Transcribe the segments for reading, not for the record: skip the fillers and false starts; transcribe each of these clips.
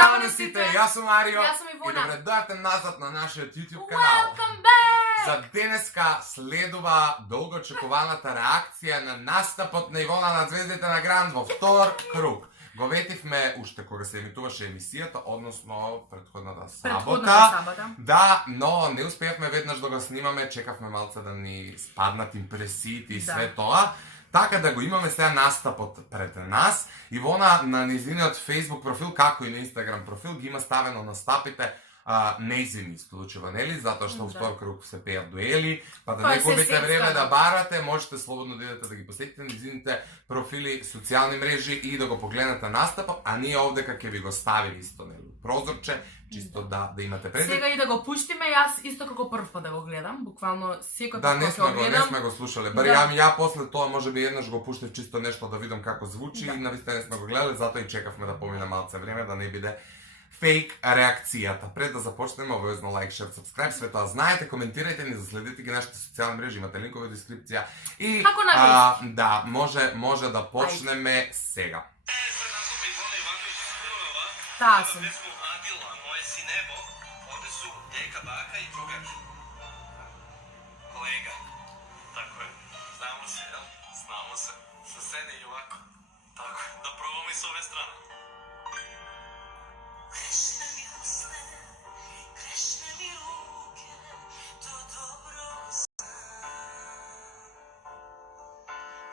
Здрава на сите, јас сум Марио Јас сум Ивона. и добре дојдовте назад на нашиот YouTube канал. Welcome back! За денеска следува долго очекуваната реакција на настапот на Ивона на Звездите на Гранд во втор круг. Го ветивме уште кога се емитуваше емисијата, односно претходната сабота. Да, но не успеавме веднаш да го снимаме, чекавме малце да ни спаднат импресиите и све тоа. Така да го имаме сега настапот пред нас. Ивона на незиниот Facebook профил, како и на Instagram профил, ги има ставено настапите неизини исклучува, нели? Затоа што во втор круг се пеат дуели, па да не губите време да барате, можете слободно да идете да ги посетите незините профили, социјални мрежи и да го погледнете настапот, а ние овдека ќе ви го ставили исто нели прозорче, чисто да имате предвид. Сега и да го пуштиме, јас исто како прв пат да го гледам, буквално секој пат кога ќе го гледам. Не сме го слушале. Бар ја после тоа можеби еднаш го пуштив чисто нешто да видам како звучи и навистина не сме го гледале, затоа и чекавме да помине малце време да не биде фейк реакцијата. Пред да започнеме, обавезно лайк, шер, сабскрайб, све тоа знаете, коментирајте ни, заследете ги нашите социјални мрежи, имате линкови во дескрипција. И да, може да почнеме сега. Таа сум. Колега. Тако е. Знамо се, јел? Знамо се. Соседи и овако. Тако е. Да пробаме и с ове страна. Грешне ми усне, грешне ми руке, то добро знам.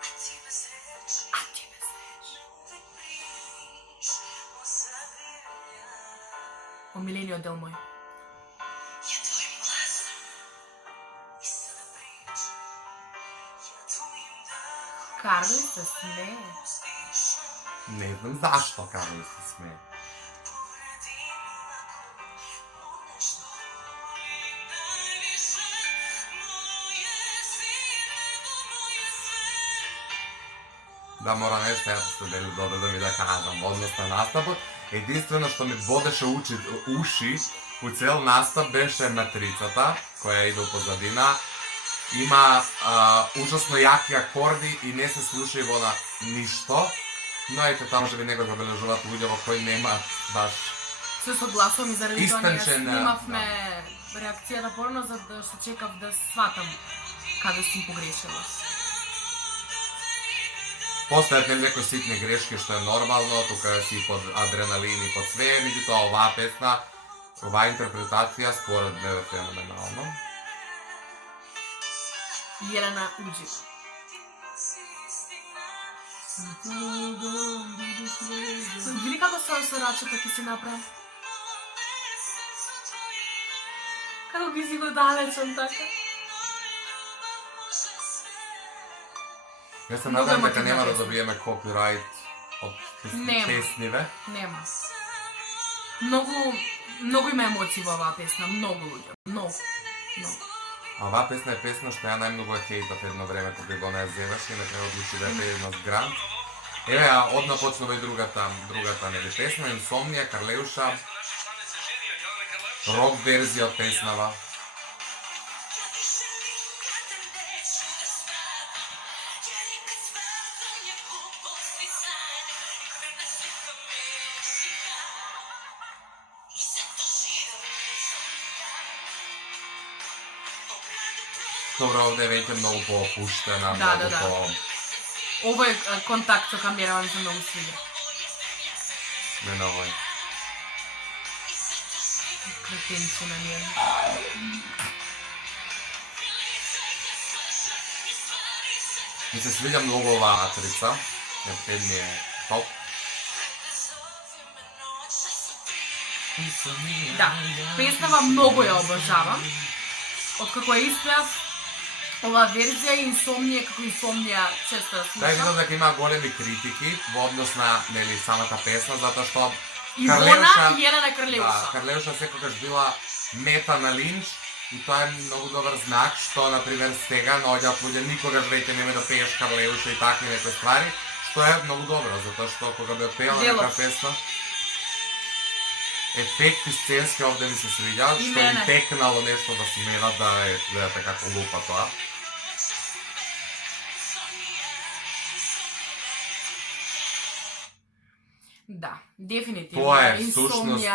А ти без речи, uvek primиш o zagrlja. Омилениот дел мој. Ja tvojim glasom i sada pričam, ja tvojim dahom Карли се смее. uzdišam. Не знам зашто Карли се смее. Povredim lako, ono što volim najviše, moje si nebo, moje sve. Да, мора нешто ја сте дели да ми да кажам во однос на настапот. Единствено што ми бодеше уши у цел настап беше матрицата, која иде у позадина. Има ужасно јаки акорди и не се слуша и на ништо. Но ете, тоа може би него забележуваат луѓе во кои нема баш... Се согласувам и заради тоа ние Истанчен, снимавме реакцијата порано, за да се чекав да сватам каде сум погрешила. Постојат некои ситни грешки што е нормално, тука си под адреналин и под све, меѓутоа оваа песна, оваа интерпретација според мене е феноменално. Јелена Уџи. Вили како со рачата ќе се направам? Како ги си го далечам така? Јас се надам дека нема да добиеме копирајт од песниве. Нема. Многу има емоции во оваа песна, многу луѓе, многу. А оваа песна е песна што ја најмногу е хейтав едно време кога го не ја зеваше и на крај одлучи да ја пее на Гранд. Еве, одна почнува и другата нели песна, Инсомнија, Карлеуша, рок верзија од песнава. Добро, овде е веќе многу поопуштена, многу по... Овој контакт со камера ми се многу свиѓа. Не на овој. Кретенче на ние. Ми се свиѓа многу оваа матрица. Едни е топ. Да, песнава многу ја обожавам. Откако ја испеав, оваа верзија и Инсомнија, како Инсомнија често ја слушам. Да, видам дека има големи критики во однос на нели самата песна, затоа што Ивона и Јелена Карлеуша. Да, Карлеуша секогаш била мета на линч и тоа е многу добар знак што на пример сега наоѓаат луѓе никогаш веќе нема да пееш Карлеуша и такви некои ствари, што е многу добро, затоа што кога би пеела нека песна ефекти сценски овде ми се свиѓаат, што им текнало нешто да смена да е како лупа тоа. Да, дефинитивно. Тоа е Инсомнија всушност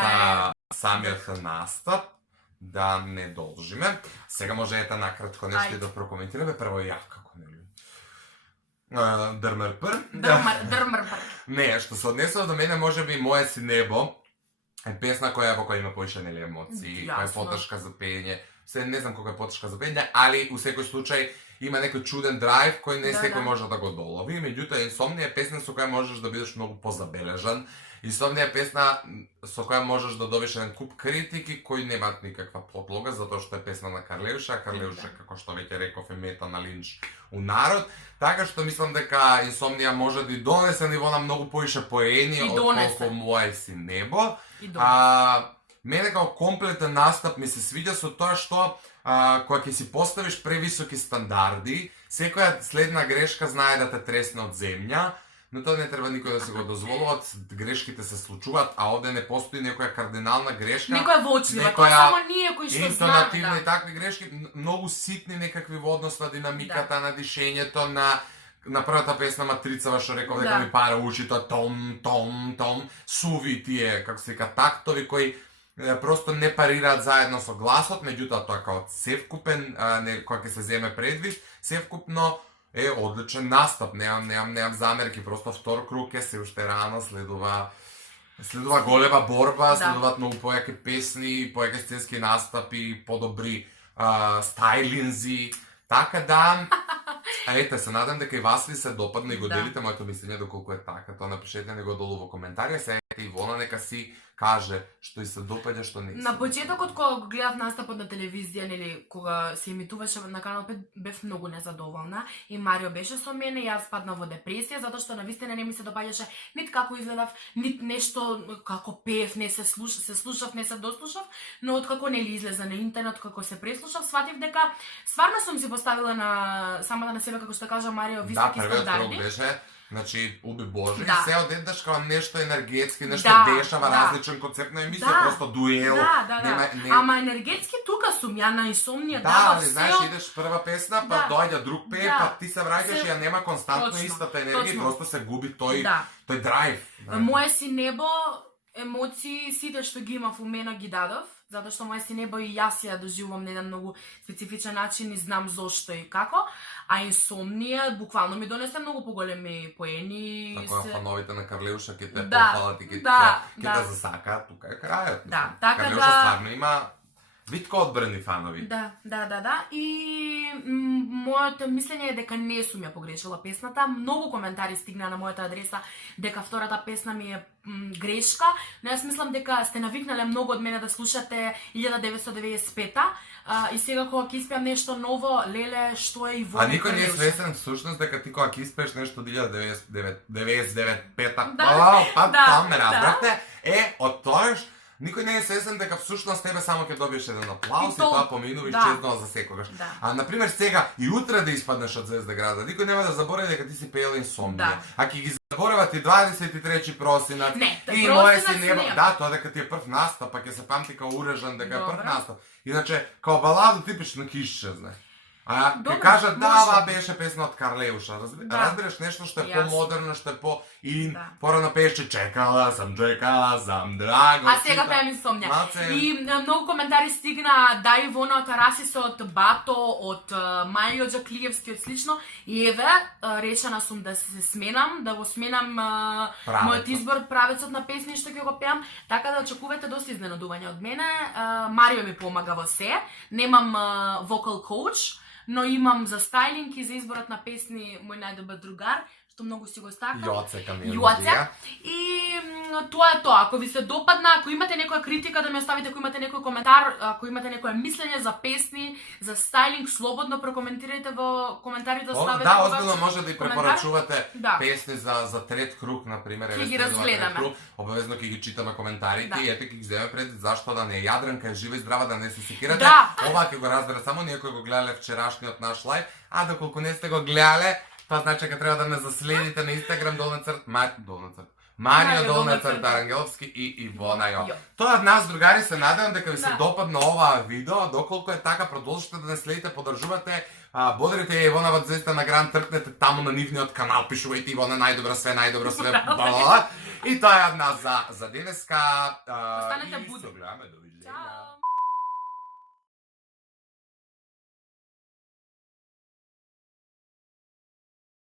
самиот настап, да не должиме. Сега може ета накратко нешто Ајде. да прокоментираме. Прво ја, како нели? Дрмрпр. Дрмрпр. Не, што се однесува до мене, може би Моје си небо е песна во која има поише нели емоции, која е Јасно. потршка за пење. Се не знам колку е потршка за пење, али у секој случај има некој чуден драйв кој не Да, секој да. може да го долови. Меѓутоа, Инсомнија е песна со која можеш да бидеш многу позабележан. Инсомнија е песна со која можеш да добиеш еден куп критики кои немаат никаква подлога, затоа што е песна на Карлеуша, а Карлеуша, како што веќе реков, е мета на линч у народ. Така што мислам дека Инсомнија може да и донесе ниво на многу поише поени И од донесе. колку Моје си небо. И добро. Мене како комплетен настап ми се свиѓа со тоа што кога ќе си поставиш превисоки стандарди, секоја следна грешка знае да те тресне од земја, но тоа не треба никој да се го дозволува, грешките се случуваат, а овде не постои некоја кардинална грешка. Некоја вочлива, тоа некоја само ние кои што знаеме, интонативни да. такви грешки, многу ситни некакви во однос на динамиката, на дишењето, на првата песна Матрицава што реков дека Да. ми пара ушите, том, том, том, суви тие, како се вика, тактови кои просто не парираат заедно со гласот, меѓутоа тоа како севкупен, кога ќе се земе предвид, севкупно е одличен настап, немам замерки, просто втор круг е се уште рано, следува голема борба, Да. следуваат многу појаки песни, појаки сценски настапи, подобри стајлинзи, така да. Ете, се надам дека и вас ви се допадне и го Да. делите моето мислење доколку е така. Тоа напишете него долу во коментари, сега и Ивона нека си каже што и се допаѓа, што не. На почетокот кога го гледав настапот на телевизија, нели, кога се емитуваше на Канал 5, бев многу незадоволна и Марио беше со мене, јас паднав во депресија затоа што навистина не ми се допаѓаше нит како изгледав, нит нешто како пеев, не се слушав, не се дослушав, но откако нели излезе на интернет, како се преслушав, сватив дека стварно сум си поставила на самата на себе, како што кажа Марио, високи првиот круг стандарди. беше, значи, уби Боже, Да. и се одеднаш како нешто енергетски, нешто Да, дешава, да. различен концепт на емисија, Да. просто дуел. Да. не- Ама енергетски тука сум, ја на Инсомнија Да, дава али все знаеш, од- идеш прва песна, па Да. доаѓа друг пее, Да. па ти се враќаш Се- и ја нема константно Точно, истата енергија, и точно. просто се губи тој Да. драйв. Моје си небо, емоции, сите што ги имав у мене ги дадов, затоа што моје си небо и јас ја доживувам на еден многу специфичен начин и знам зошто и како, а Инсомнија буквално ми донесе многу поголеми поени. Така фановите на Карлеуша ќе те Да, пофалат и ќе да, те да. засакаат, тука е крајот. Да, мислам. така Карлеуша да- стварно има витко одбрани фанови. Да. И моето мислење е дека не сум ја погрешила песната. Многу коментари стигна на мојата адреса дека втората песна ми е грешка, но јас мислам дека сте навикнале многу од мене да слушате 1995-та и сега кога ќе испеам нешто ново, леле, што е и во А никој не е свесен всушност дека ти кога ќе испееш нешто 1995-та, па да, там ме разбрахте, од тоа никој не е свесен дека всушност тебе само ќе добиеш еден аплауз и тоа поминува и да. исчезнува за секогаш. Да. А например сега и утре да испаднеш од Звезда града, никој нема да заборави дека ти си пеела Инсомнија. Да. А ќе ги заборават и 23 просинат. Не, и просинат Моје си си небо. не. Да, тоа дека ти е прв настап, па ќе се памти као урежан дека е прв Добро. настап. Иначе као баладу типично кишче, знаеш. А ќе Добро, кажат да, може. ова беше песна од Карлеуша. Да. Разбираш нешто што е Јасно. помодерно, што е по-ин. Да. Порано пееше чекала сам, драго. А сега пеам Инсомнија. Малце. И многу коментари стигна да Ивона од Тарасис, од Бато, од Мајо Джаклиевски, од слично. И еве, речена сум да се сменам, да го сменам Правецот. мојот избор, правецот на песни што ќе го пеам, така да очекувате доста изненадување од мене. Марио ми помага во се. Немам вокал коуч, но имам за стајлинг и за изборот на песни мој најдобар другар, што многу си го стакам. Јоце Камил. Јоце. И тоа е тоа. Ако ви се допадна, ако имате некоја критика да ми оставите, ако имате некој коментар, ако имате некое мислење за песни, за стајлинг, слободно прокоментирајте во коментарите, оставете Да, во озбилно вашиот може да и коментар. препорачувате Да. песни за трет круг, например, Ќе еве ги следува трет разгледаме. круг, обавезно ќе ги читаме коментарите Да. и ете ќе ги земеме пред зашто да не е Јадранка е жива и здрава, да не се секирате. Да. Ова ќе го разбере само ние кои го гледале вчерашниот наш лајв, а доколку не сте го гледале, тоа значи дека треба да ме заследите на Инстаграм Марио долна црта Арангеловски и Ивона Јо. Тоа од нас, другари, се надевам дека ви се Да. допадна оваа видео, доколку е така, продолжите да не следите, поддржувате, бодрите ја Ивона во Звезда на Гранд, тркнете таму на нивниот канал, пишувајте Ивона најдобро све, бла, бла, бла. И тоа е од нас за денеска. Останете И будни. се гледаме, довидења. Чао!